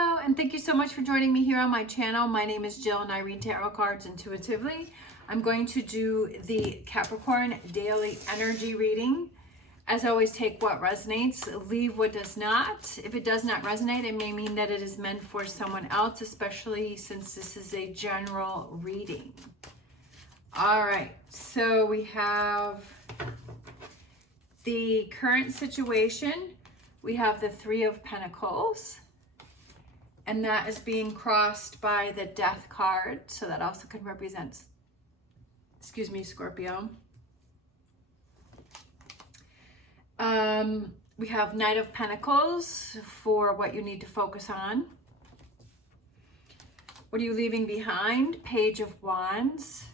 Hello, and thank you so much for joining me here on my channel. My name is Jill and I read tarot cards intuitively. I'm going to do the Capricorn daily energy reading. As always, take what resonates, leave what does not. If it does not resonate, it may mean that it is meant for someone else, especially since this is a general reading. All right, so we have the current situation. We have the Three of Pentacles, and that is being crossed by the Death card. So that also can represent, Scorpio. We have Knight of Pentacles for what you need to focus on. What are you leaving behind? Page of Wands.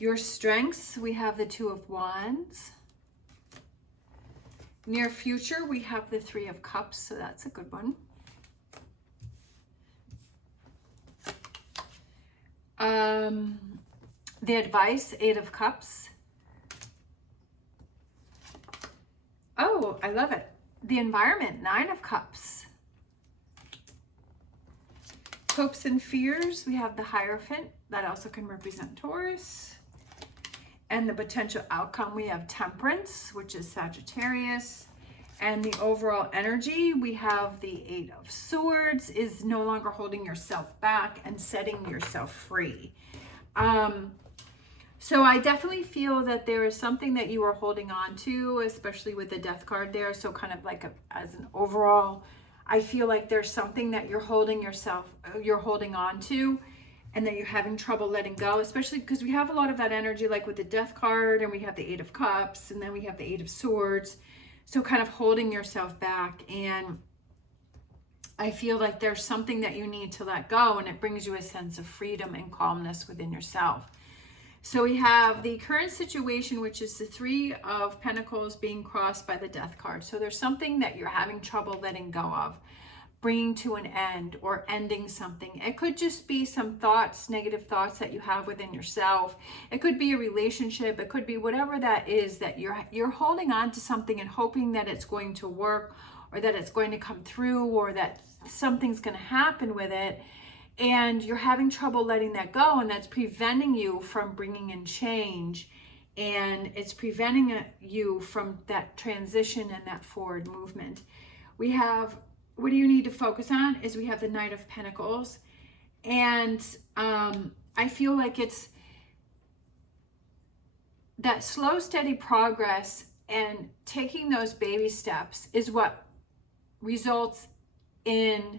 Your strengths, we have the Two of Wands. Near future, we have the Three of Cups, so that's a good one. The advice, Eight of Cups. Oh, I love it. The environment, Nine of Cups. Hopes and fears, we have the Hierophant. That also can represent Taurus. And the potential outcome, we have Temperance, which is Sagittarius. And the overall energy, we have the Eight of Swords, is no longer holding yourself back and setting yourself free. So I definitely feel that there is something that you are holding on to, especially with the Death card there. So kind of like as an overall, I feel like there's something that you're holding on to, and that you're having trouble letting go, especially because we have a lot of that energy, like with the Death card, and we have the Eight of Cups, and then we have the Eight of Swords. So kind of holding yourself back. And I feel like there's something that you need to let go, and it brings you a sense of freedom and calmness within yourself. So we have the current situation, which is the Three of Pentacles being crossed by the Death card. So there's something that you're having trouble letting go of, bringing to an end or ending something. It could just be some thoughts, negative thoughts that you have within yourself. It could be a relationship. It could be whatever that is, that you're holding on to something and hoping that it's going to work, or that it's going to come through, or that something's going to happen with it. And you're having trouble letting that go, and that's preventing you from bringing in change, and it's preventing you from that transition and that forward movement. We have, what do you need to focus on, is we have the Knight of Pentacles, and I feel like it's that slow, steady progress, and taking those baby steps is what results in,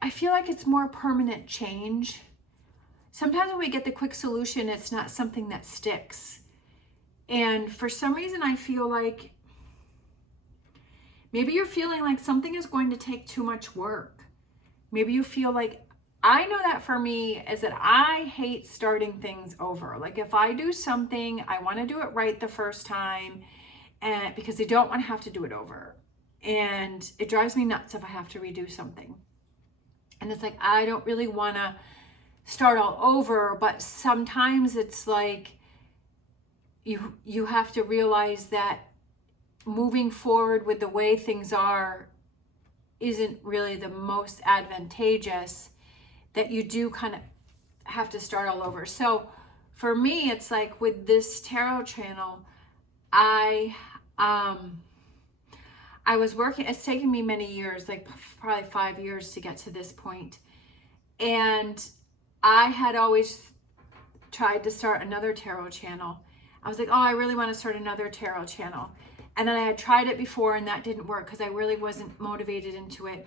I feel like it's more permanent change. Sometimes when we get the quick solution, it's not something that sticks. And for some reason, I feel like maybe you're feeling like something is going to take too much work. Maybe you feel like, I know that for me is that I hate starting things over. Like if I do something, I want to do it right the first time, and because I don't want to have to do it over. And it drives me nuts if I have to redo something. And it's like, I don't really want to start all over, but sometimes it's like you have to realize that moving forward with the way things are isn't really the most advantageous, that you do kind of have to start all over. So for me, it's like with this tarot channel, I was working, it's taken me many years, like probably 5 years to get to this point. And I had always tried to start another tarot channel. I was like, oh, I really want to start another tarot channel. And then I had tried it before, and that didn't work because I really wasn't motivated into it.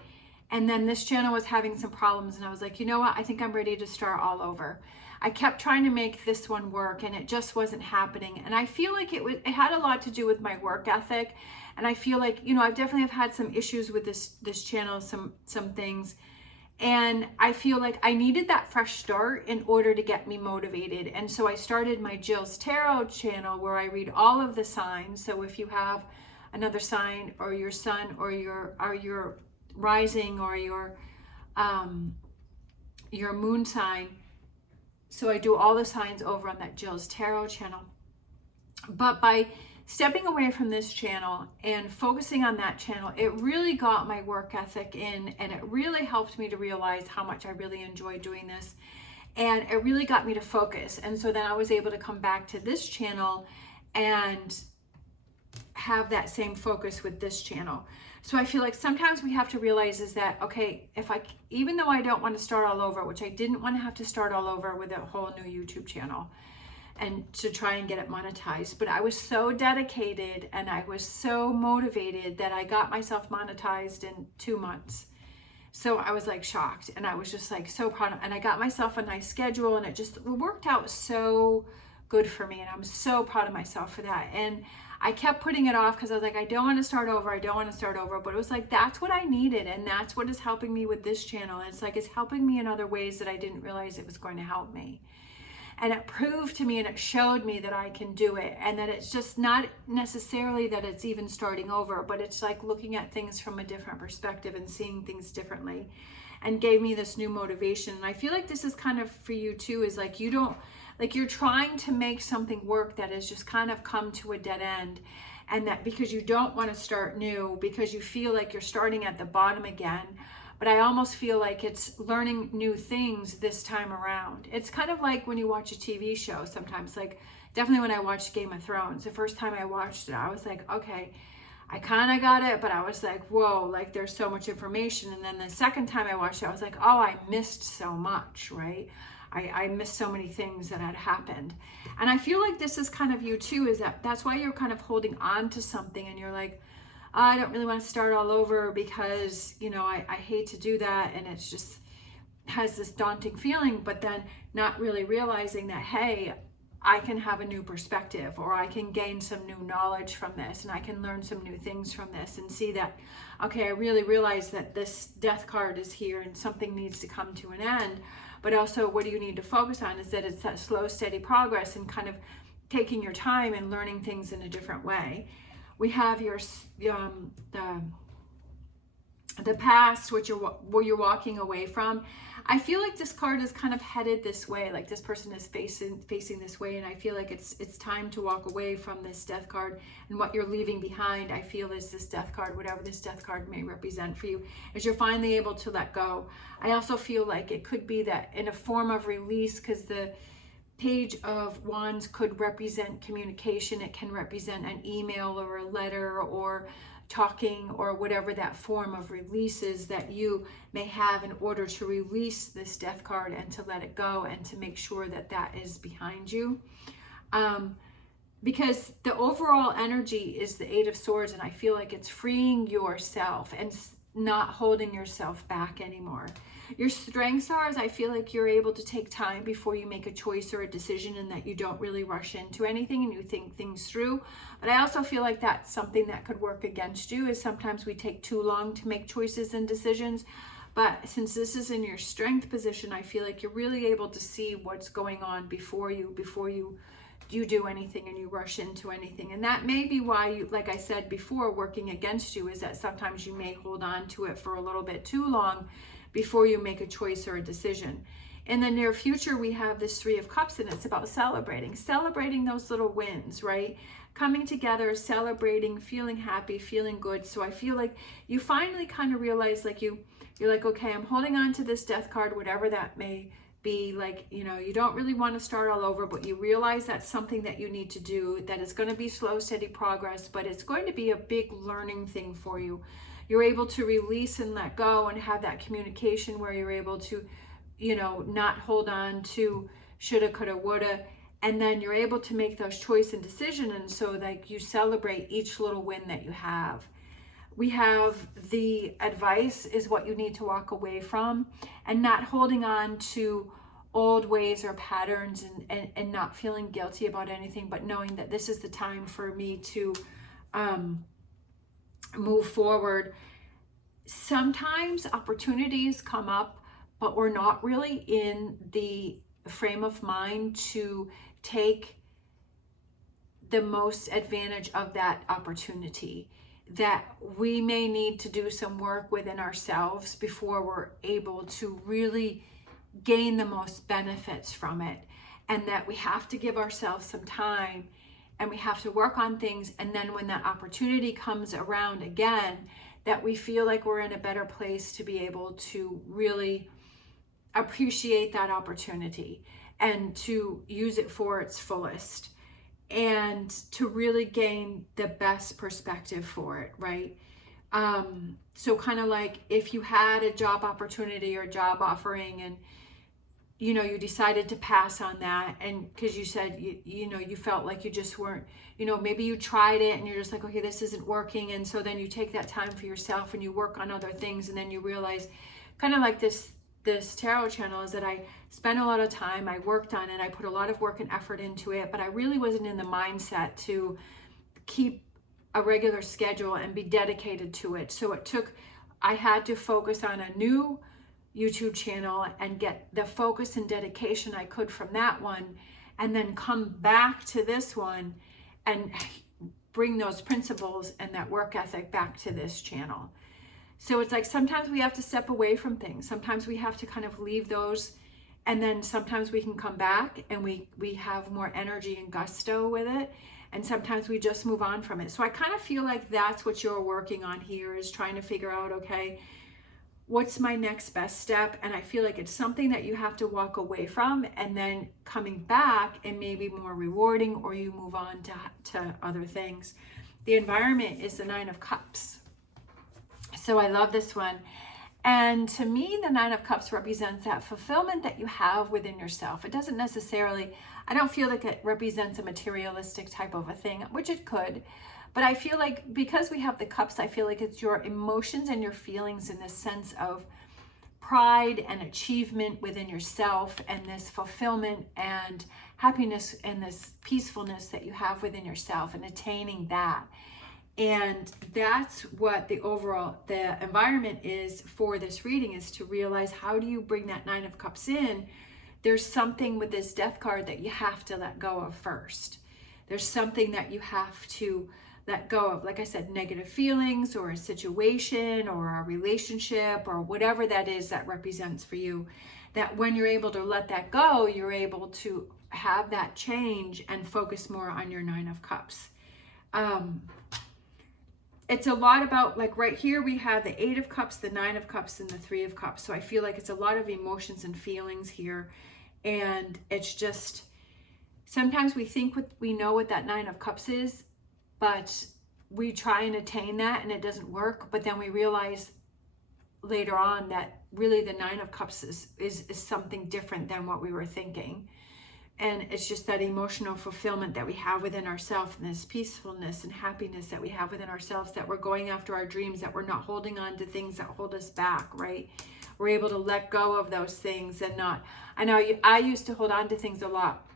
And then this channel was having some problems, and I was like, you know what? I think I'm ready to start all over. I kept trying to make this one work, and it just wasn't happening. And I feel like it had a lot to do with my work ethic. And I feel like, you know, I definitely have had some issues with this channel, some things. And I feel like I needed that fresh start in order to get me motivated. And so I started my Jill's Tarot channel, where I read all of the signs. So if you have another sign, or your sun, or your rising, or your moon sign. So I do all the signs over on that Jill's Tarot channel. But by stepping away from this channel and focusing on that channel, it really got my work ethic in, and it really helped me to realize how much I really enjoy doing this. And it really got me to focus. And so then I was able to come back to this channel and have that same focus with this channel. So I feel like sometimes we have to realize is that, okay, even though I don't want to start all over, which I didn't want to have to start all over with a whole new YouTube channel and to try and get it monetized, but I was so dedicated and I was so motivated that I got myself monetized in 2 months. So I was like shocked, and I was just like so proud of, and I got myself a nice schedule, and it worked out so good for me, and I'm so proud of myself for that. And I kept putting it off because I was like, I don't want to start over, but it was like, that's what I needed, and that's what is helping me with this channel. And it's like, it's helping me in other ways that I didn't realize it was going to help me. And it proved to me, and it showed me that I can do it, and that it's just not necessarily that it's even starting over, but it's like looking at things from a different perspective and seeing things differently, and gave me this new motivation. And I feel like this is kind of for you too, is like you're trying to make something work that has just kind of come to a dead end, and that because you don't want to start new, because you feel like you're starting at the bottom again. But I almost feel like it's learning new things this time around. It's kind of like when you watch a TV show sometimes, like definitely when I watched Game of Thrones, the first time I watched it, I was like, okay, I kind of got it, but I was like, whoa, like there's so much information. And then the second time I watched it, I was like, oh, I missed so much, right? I missed so many things that had happened. And I feel like this is kind of you too, is that's why you're kind of holding on to something, and you're like, I don't really want to start all over because, I hate to do that. And it's just has this daunting feeling, but then not really realizing that, hey, I can have a new perspective, or I can gain some new knowledge from this, and I can learn some new things from this, and see that, okay, I really realize that this death card is here and something needs to come to an end. But also, what do you need to focus on is that it's that slow, steady progress, and kind of taking your time and learning things in a different way. We have your the past, where you're walking away from. I feel like this card is kind of headed this way, like this person is facing this way, and I feel like it's time to walk away from this death card, and what you're leaving behind, I feel, is this death card, whatever this death card may represent for you, as you're finally able to let go. I also feel like it could be that in a form of release, because the Page of Wands could represent communication. It can represent an email or a letter or talking, or whatever that form of release is that you may have in order to release this death card and to let it go and to make sure that that is behind you. Because the overall energy is the Eight of Swords, and I feel like it's freeing yourself and not holding yourself back anymore. Your strengths are, is I feel like you're able to take time before you make a choice or a decision, and that you don't really rush into anything and you think things through. But I also feel like that's something that could work against you, is sometimes we take too long to make choices and decisions. But since this is in your strength position, I feel like you're really able to see what's going on before you do anything and you rush into anything. And that may be why you, like I said before, working against you is that sometimes you may hold on to it for a little bit too long before you make a choice or a decision. In the near future, we have this Three of Cups, and it's about celebrating those little wins, right? Coming together, celebrating, feeling happy, feeling good. So I feel like you finally kind of realize, like you're like, okay, I'm holding on to this death card, whatever that may be. Like, you don't really want to start all over, but you realize that's something that you need to do, that it's going to be slow, steady progress, but it's going to be a big learning thing for you. You're able to release and let go and have that communication where you're able to, not hold on to shoulda, coulda, woulda, and then you're able to make those choices and decisions. And so like you celebrate each little win that you have. We have the advice is what you need to walk away from, and not holding on to old ways or patterns, and not feeling guilty about anything, but knowing that this is the time for me to move forward. Sometimes opportunities come up, but we're not really in the frame of mind to take the most advantage of that opportunity, that we may need to do some work within ourselves before we're able to really gain the most benefits from it, and that we have to give ourselves some time and we have to work on things. And then when that opportunity comes around again, that we feel like we're in a better place to be able to really appreciate that opportunity and to use it for its fullest and to really gain the best perspective for it, right? So kind of like if you had a job opportunity or job offering and you know, you decided to pass on that, and because you said, you know, you felt like you just weren't, you know, maybe you tried it and you're just like, okay, this isn't working. And so then you take that time for yourself and you work on other things. And then you realize, kind of like this tarot channel, is that I spent a lot of time, I worked on it, I put a lot of work and effort into it, but I really wasn't in the mindset to keep a regular schedule and be dedicated to it. So I had to focus on a new YouTube channel and get the focus and dedication I could from that one, and then come back to this one and bring those principles and that work ethic back to this channel. So it's like sometimes we have to step away from things. Sometimes we have to kind of leave those, and then sometimes we can come back and we have more energy and gusto with it. And sometimes we just move on from it. So I kind of feel like that's what you're working on here, is trying to figure out, okay, what's my next best step? And I feel like it's something that you have to walk away from, and then coming back and maybe more rewarding, or you move on to other things. The environment is the Nine of Cups. So I love this one. And to me, the Nine of Cups represents that fulfillment that you have within yourself. It doesn't necessarily, I don't feel like it represents a materialistic type of a thing, which it could. But I feel like because we have the cups, I feel like it's your emotions and your feelings in the sense of pride and achievement within yourself, and this fulfillment and happiness and this peacefulness that you have within yourself, and attaining that. And that's what the environment is for this reading, is to realize, how do you bring that Nine of Cups in? There's something with this Death card that you have to let go of first. There's something that you have to let go of, like I said, negative feelings or a situation or a relationship or whatever that is that represents for you, that when you're able to let that go, you're able to have that change and focus more on your Nine of Cups. It's a lot about, like right here, we have the Eight of Cups, the Nine of Cups, and the Three of Cups. So I feel like it's a lot of emotions and feelings here. And it's just, sometimes we think we know what that Nine of Cups is, but we try and attain that and it doesn't work. But then we realize later on that really the Nine of Cups is something different than what we were thinking. And it's just that emotional fulfillment that we have within ourselves, and this peacefulness and happiness that we have within ourselves, that we're going after our dreams, that we're not holding on to things that hold us back, right? We're able to let go of those things and not, I know I used to hold on to things a lot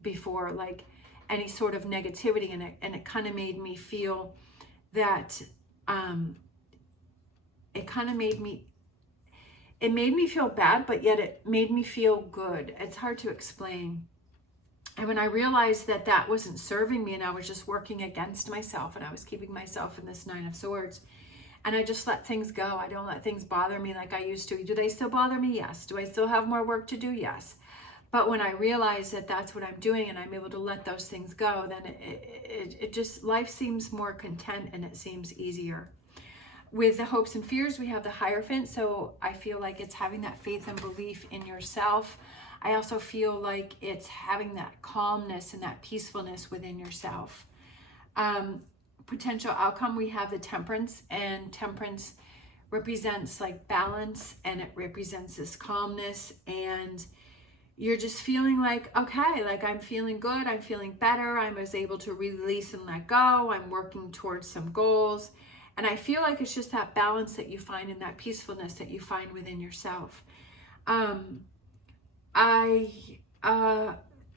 before, like any sort of negativity in it, and it kind of made me feel that, it made me feel bad, but yet it made me feel good. It's hard to explain. And when I realized that that wasn't serving me, and I was just working against myself, and I was keeping myself in this Nine of Swords, and I just let things go. I don't let things bother me like I used to. Do they still bother me? Yes. Do I still have more work to do? Yes. But when I realize that that's what I'm doing, and I'm able to let those things go, then it just, life seems more content and it seems easier. With the hopes and fears, we have the Hierophant. So I feel like it's having that faith and belief in yourself. I also feel like it's having that calmness and that peacefulness within yourself. Potential outcome, we have the Temperance, and Temperance represents like balance, and it represents this calmness, and you're just feeling like, okay, like I'm feeling good, I'm feeling better, I was able to release and let go, I'm working towards some goals. And I feel like it's just that balance that you find, and that peacefulness that you find within yourself.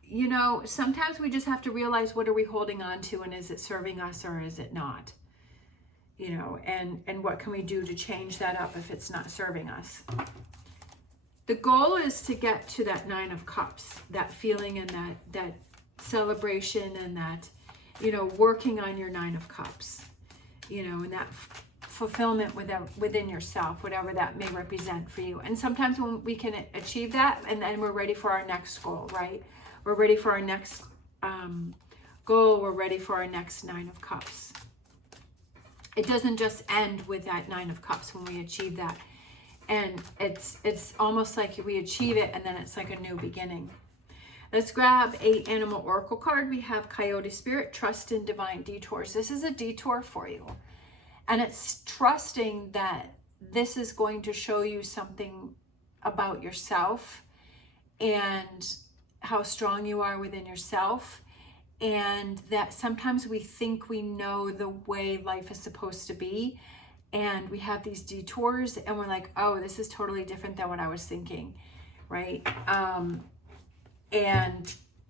You know, sometimes we just have to realize, what are we holding on to, and is it serving us or is it not? You know, and what can we do to change that up if it's not serving us? The goal is to get to that Nine of Cups, that feeling and that celebration, and that, you know, working on your Nine of Cups, you know, and that fulfillment within yourself, whatever that may represent for you. And sometimes when we can achieve that, and then we're ready for our next goal, right? We're ready for our next goal, we're ready for our next Nine of Cups. It doesn't just end with that Nine of Cups when we achieve that. And it's almost like we achieve it and then it's like a new beginning. Let's grab a animal oracle card. We have Coyote Spirit, Trust in Divine Detours. This is a detour for you. And it's trusting that this is going to show you something about yourself and how strong you are within yourself. And that sometimes we think we know the way life is supposed to be. And we have these detours and we're like, oh, this is totally different than what I was thinking, right?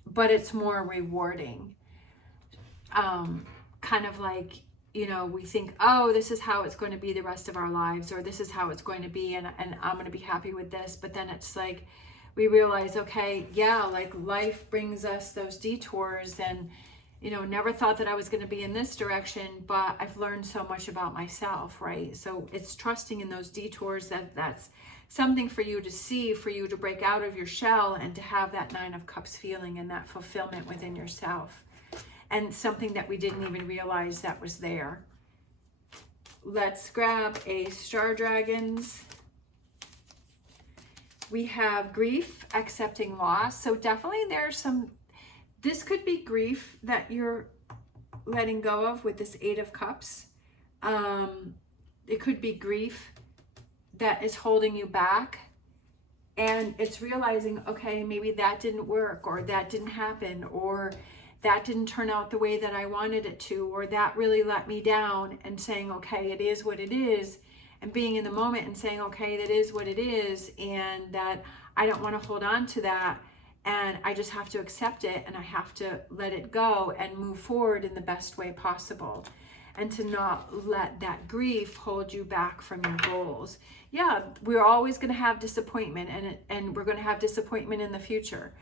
But it's more rewarding. Kind of like, you know, we think, oh, this is how it's going to be the rest of our lives, or this is how it's going to be, and I'm going to be happy with this. But then it's like, we realize, okay, yeah, like life brings us those detours, and, you know, never thought that I was going to be in this direction, but I've learned so much about myself, right? So it's trusting in those detours, that's something for you to see, for you to break out of your shell and to have that Nine of Cups feeling and that fulfillment within yourself. And something that we didn't even realize that was there. Let's grab a Star Dragons. We have grief, accepting loss. So definitely there's some, this could be grief that you're letting go of with this Eight of Cups. It could be grief that is holding you back. And it's realizing, okay, maybe that didn't work, or that didn't happen, or that didn't turn out the way that I wanted it to, or that really let me down, and saying, okay, it is what it is, and being in the moment and saying, okay, that is what it is, and that I don't want to hold on to that, and I just have to accept it, and I have to let it go and move forward in the best way possible, and to not let that grief hold you back from your goals. Yeah, we're always going to have disappointment, and we're going to have disappointment in the future.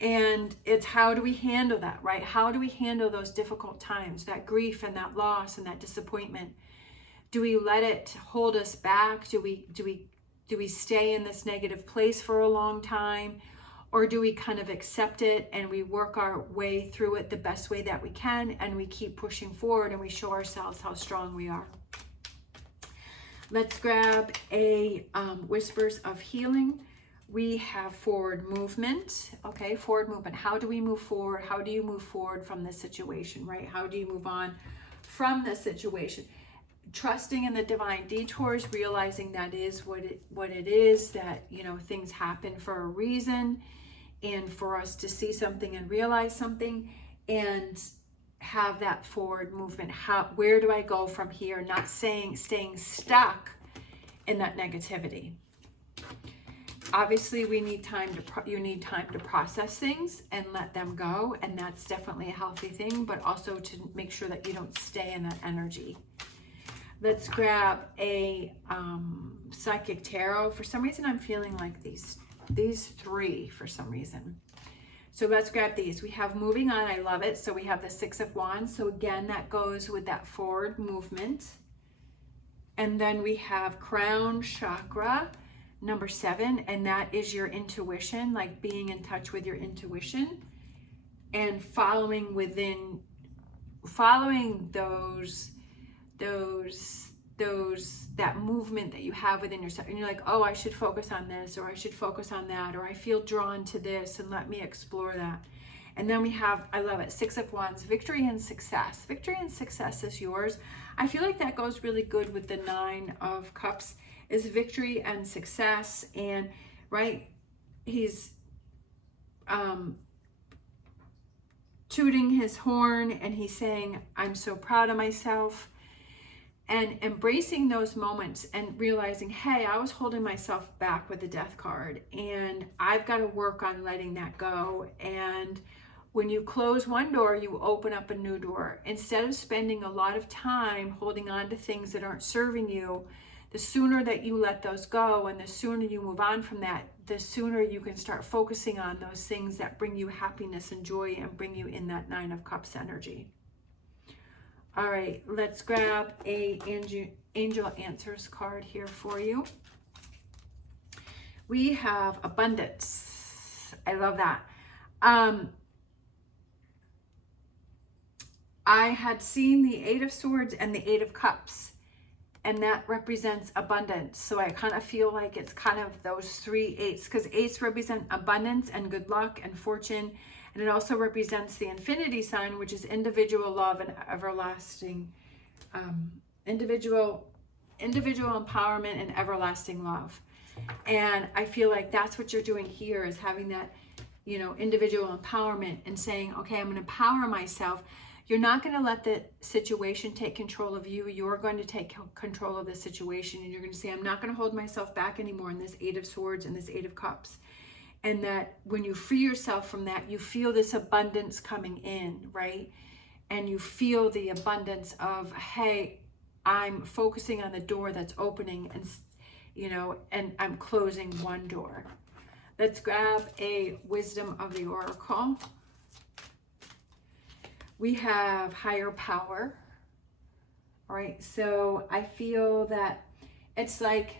And it's how do we handle that, right? How do we handle those difficult times, that grief and that loss and that disappointment? Do we let it hold us back? Do we stay in this negative place for a long time? Or do we kind of accept it and we work our way through it the best way that we can, and we keep pushing forward and we show ourselves how strong we are? Let's grab a Whispers of Healing. We have forward movement. Okay, forward movement. How do we move forward? How do you move forward from this situation, right? How do you move on from this situation? Trusting in the divine detours, realizing that is what it is, that, you know, things happen for a reason, and for us to see something and realize something and have that forward movement. Where do I go from here? Not staying stuck in that negativity. Obviously, we need you need time to process things and let them go, and that's definitely a healthy thing, but also to make sure that you don't stay in that energy. Let's grab a Psychic Tarot. For some reason, I'm feeling like these three for some reason. So let's grab these. We have Moving On. I love it. So we have the Six of Wands. So again, that goes with that forward movement. And then we have Crown Chakra, number 7, and that is your intuition, like being in touch with your intuition and following that movement that you have within yourself, and you're like, oh, I should focus on this, or I should focus on that, or I feel drawn to this, and let me explore that. And then we have, I love it, Six of Wands, Victory and Success. Victory and success is yours. I feel like that goes really good with the Nine of Cups, is victory and success. And right, he's tooting his horn, and he's saying, I'm so proud of myself, and embracing those moments and realizing, hey, I was holding myself back with the Death card, and I've got to work on letting that go. And when you close one door, you open up a new door. Instead of spending a lot of time holding on to things that aren't serving you, the sooner that you let those go and the sooner you move on from that, the sooner you can start focusing on those things that bring you happiness and joy and bring you in that Nine of Cups energy. All right, let's grab a Angel Answers card here for you. We have Abundance. I love that. I had seen the Eight of Swords and the Eight of Cups, and that represents abundance. So I kind of feel like it's kind of those three eights, because eights represent abundance and good luck and fortune. And it also represents the infinity sign, which is individual love and everlasting, individual empowerment and everlasting love. And I feel like that's what you're doing here, is having that, you know, individual empowerment and saying, okay, I'm going to empower myself. You're not going to let the situation take control of you. You're going to take control of the situation, and you're going to say, I'm not going to hold myself back anymore in this Eight of Swords and this Eight of Cups. And that when you free yourself from that, you feel this abundance coming in, right? And you feel the abundance of, hey, I'm focusing on the door that's opening, and, you know, and I'm closing one door. Let's grab a wisdom of the oracle. We have higher power. All right, so I feel that it's like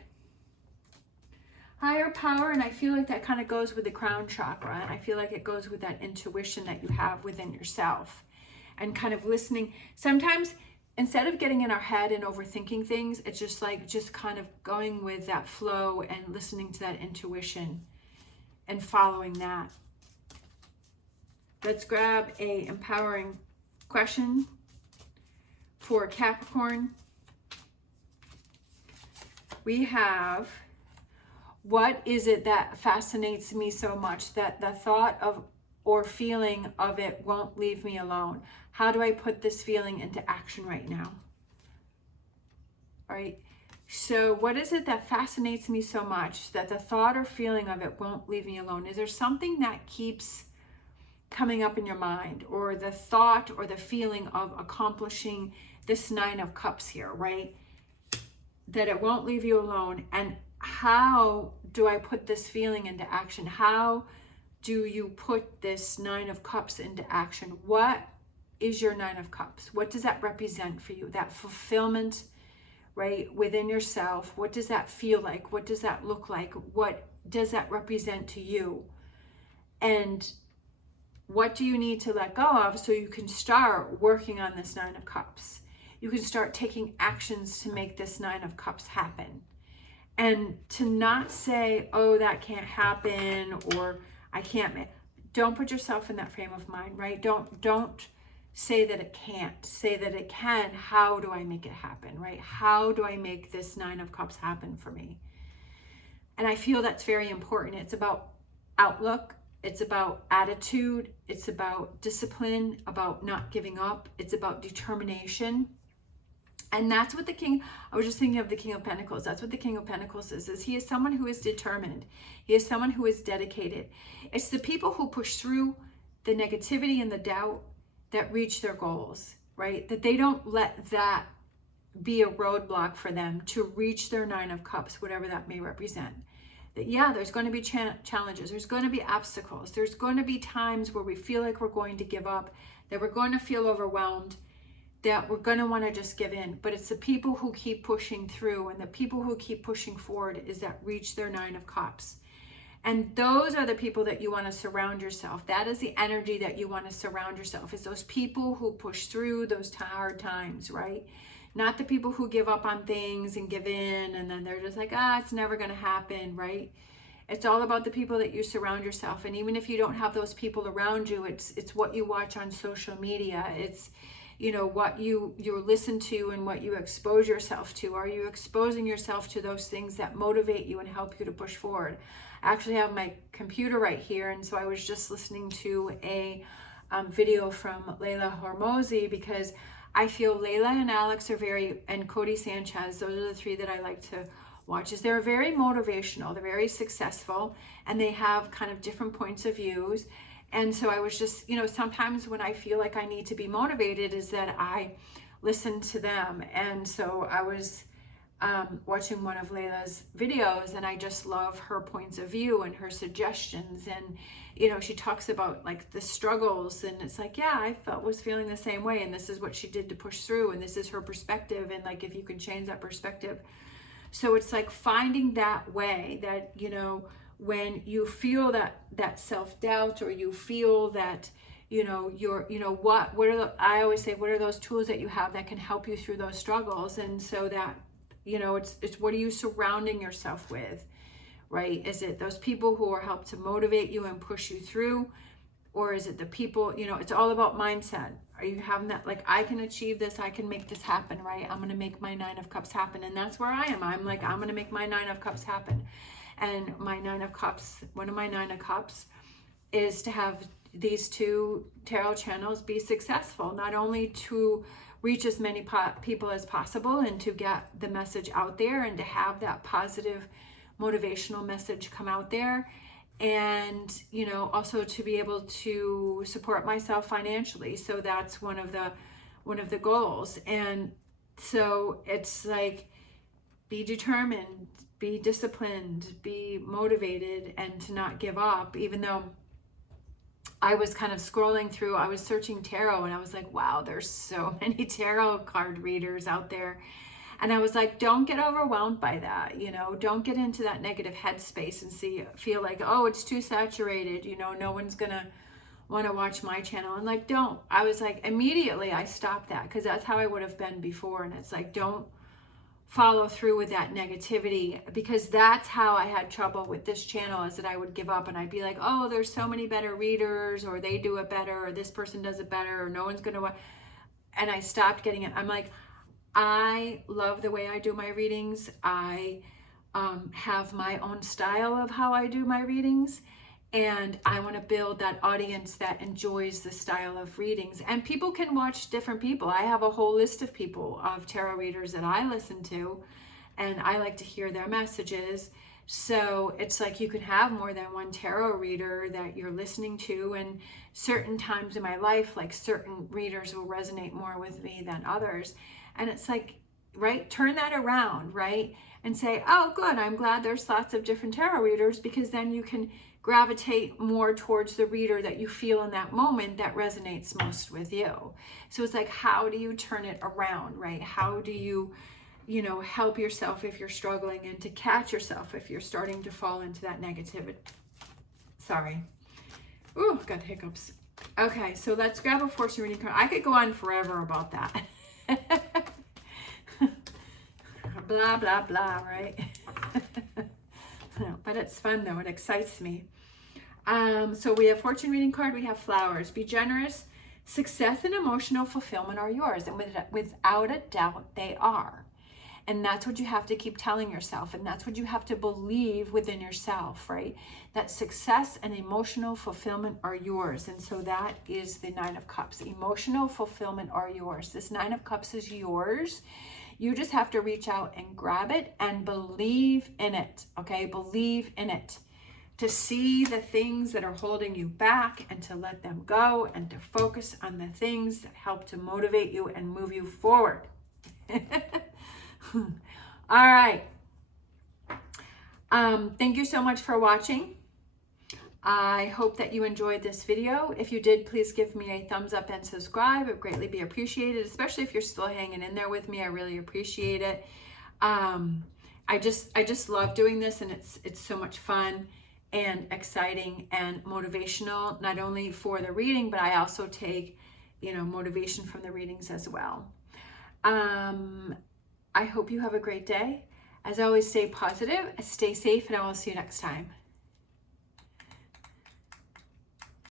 higher power, and I feel like that kind of goes with the crown chakra, and I feel like it goes with that intuition that you have within yourself, and kind of listening. Sometimes instead of getting in our head and overthinking things, it's just like kind of going with that flow and listening to that intuition and following that. Let's grab a empowering question for Capricorn. We have, what is it that fascinates me so much that the thought of or feeling of it won't leave me alone? How do I put this feeling into action right now? All right. So what is it that fascinates me so much that the thought or feeling of it won't leave me alone? Is there something that keeps coming up in your mind, or the thought or the feeling of accomplishing this Nine of Cups here, right? That it won't leave you alone. And how do I put this feeling into action? How do you put this Nine of Cups into action? What is your Nine of Cups? What does that represent for you? That fulfillment, right, within yourself. What does that feel like? What does that look like? What does that represent to you? And what do you need to let go of so you can start working on this Nine of Cups? You can start taking actions to make this Nine of Cups happen. And to not say, oh, that can't happen, or I can't. Don't put yourself in that frame of mind, right? Don't say that it can't. Say that it can. How do I make it happen, right? How do I make this Nine of Cups happen for me? And I feel that's very important. It's about outlook. It's about attitude. It's about discipline, about not giving up. It's about determination. And that's what the King, I was just thinking of the King of Pentacles. That's what the King of Pentacles is he is someone who is determined. He is someone who is dedicated. It's the people who push through the negativity and the doubt that reach their goals, right? That they don't let that be a roadblock for them to reach their Nine of Cups, whatever that may represent. That, yeah, there's going to be challenges. There's going to be obstacles. There's going to be times where we feel like we're going to give up, that we're going to feel overwhelmed, that we're going to want to just give in. But it's the people who keep pushing through, and the people who keep pushing forward is that reach their Nine of Cups. And those are the people that you want to surround yourself. That is the energy that you want to surround yourself, is those people who push through those hard times, right? Not the people who give up on things and give in, and then they're just like, it's never going to happen, right? It's all about the people that you surround yourself. And even if you don't have those people around you, it's what you watch on social media. It's, you know, what you listen to and what you expose yourself to. Are you exposing yourself to those things that motivate you and help you to push forward? I actually have my computer right here, and so I was just listening to a video from Layla Hormozi, because I feel Layla and Alex are and Cody Sanchez, those are the three that I like to watch. Is they're very motivational, they're very successful, and they have kind of different points of views. And so I was just, you know, sometimes when I feel like I need to be motivated, is that I listen to them. And so I was watching one of Layla's videos, and I just love her points of view and her suggestions. And, you know, she talks about like the struggles, and it's like, yeah, I was feeling the same way, and this is what she did to push through, and this is her perspective, and like if you can change that perspective. So it's like finding that way that, you know, when you feel that self-doubt, or you feel that, what are I always say, what are those tools that you have that can help you through those struggles? And so that, it's what are you surrounding yourself with, right? Is it those people who are help to motivate you and push you through? Or is it the people, it's all about mindset. Are you having that, like, I can achieve this, I can make this happen, right? I'm going to make my 9 of Cups happen. And that's where I am. I'm like, I'm going to make my 9 of Cups happen. And my 9 of Cups, one of my 9 of Cups is to have these 2 tarot channels be successful, not only to reach as many people as possible and to get the message out there and to have that positive motivational message come out there, and also to be able to support myself financially. So that's one of the goals. And so it's like, be determined, be disciplined, be motivated, and to not give up. Even though I was kind of scrolling through, I was searching tarot, and I was like, wow, there's so many tarot card readers out there. And I was like, don't get overwhelmed by that, don't get into that negative headspace and feel like, oh, it's too saturated, no one's gonna want to watch my channel. And like, don't. I was like, immediately I stopped that, because that's how I would have been before. And it's like, don't follow through with that negativity, because that's how I had trouble with this channel, is that I would give up and I'd be like, oh, there's so many better readers, or they do it better, or this person does it better, or no one's gonna watch. And I stopped getting it. I'm like, I love the way I do my readings. I have my own style of how I do my readings, and I want to build that audience that enjoys the style of readings. And people can watch different people. I have a whole list of people, of tarot readers that I listen to, and I like to hear their messages. So it's like, you can have more than one tarot reader that you're listening to, and certain times in my life, like, certain readers will resonate more with me than others. And it's like, right, turn that around, right? And say, oh, good, I'm glad there's lots of different tarot readers, because then you can gravitate more towards the reader that you feel in that moment that resonates most with you. So it's like, how do you turn it around, right? How do you, help yourself if you're struggling, and to catch yourself if you're starting to fall into that negativity. Sorry. Ooh, got the hiccups. Okay, so let's grab a fortune reading card. I could go on forever about that. Blah, blah, blah, right? But it's fun though, it excites me. So we have fortune reading card, we have flowers. Be generous, success and emotional fulfillment are yours, and without a doubt they are. And that's what you have to keep telling yourself, and that's what you have to believe within yourself, right? That success and emotional fulfillment are yours. And so that is the 9 of Cups. Emotional fulfillment are yours. This 9 of Cups is yours. You just have to reach out and grab it and believe in it, okay? Believe in it. To see the things that are holding you back, and to let them go, and to focus on the things that help to motivate you and move you forward. All right. Thank you so much for watching. I hope that you enjoyed this video. If you did, please give me a thumbs up and subscribe. It would greatly be appreciated, especially if you're still hanging in there with me. I really appreciate it. I just love doing this, and it's so much fun and exciting and motivational, not only for the reading, but I also take, motivation from the readings as well. I hope you have a great day. As always, stay positive, stay safe, and I will see you next time.